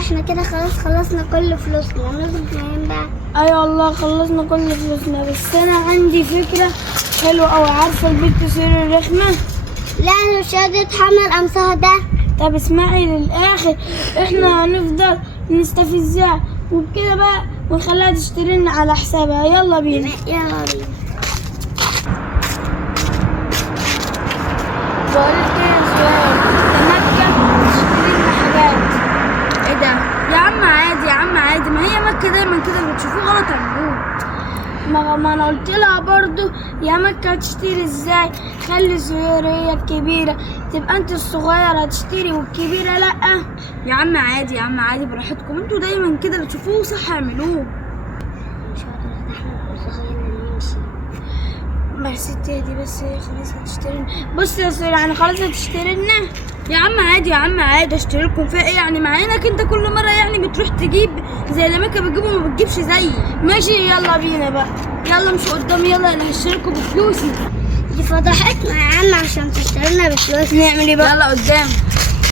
احنا كده خلاص خلصنا كل فلوسنا، نصرف منين بقى؟ ايوه والله خلصنا كل فلوسنا، بس انا عندي فكرة حلوة اوي. عارفة البنت سير الرخمة؟ لا انا مش قادرة اتحمل امسها ده. طب اسمعي للاخر، احنا هنفضل نستفزها وبكده بقى ونخليها تشتري لنا على حسابها. يلا بينا. يلا بينا. بقولك ايه يا سؤال، ده مكة تشتري لنا حاجات. ايه ده يا عم؟ عادي يا عم عادي، ما هي مكة دايما كده اللي بتشوفوه غلط اعملوه. ما انا قلت لها برضو يا مكة هتشتري ازاي؟ خلي سهير هي الكبيرة، تبقى انت الصغيرة هتشتري والكبيرة لأ. يا عم عادي يا عم عادي براحتكم، انتوا دايما كده اللي تشوفوه صح اعملوه. مش قادرة اتحمل امسها نمشي. ما يا ستي دي بس هي خلاص هتشتري. بص يا سهير يعني خلاص هتشتري لنا. يا عم عادي يا عم عادي، اشتري لكم فيها ايه يعني؟ مع انك انت كل مره يعني بتروح تجيب زي اللي مكة بتجيبه ما بتجيبش زيي. ماشي يلا بينا بقى، يلا مش قدام، يلا انا هشتريكوا بفلوسي. دي فضحتنا يا عم عشان تشتري لنا بفلوسنا. نعمل ايه بقى؟ يلا قدام.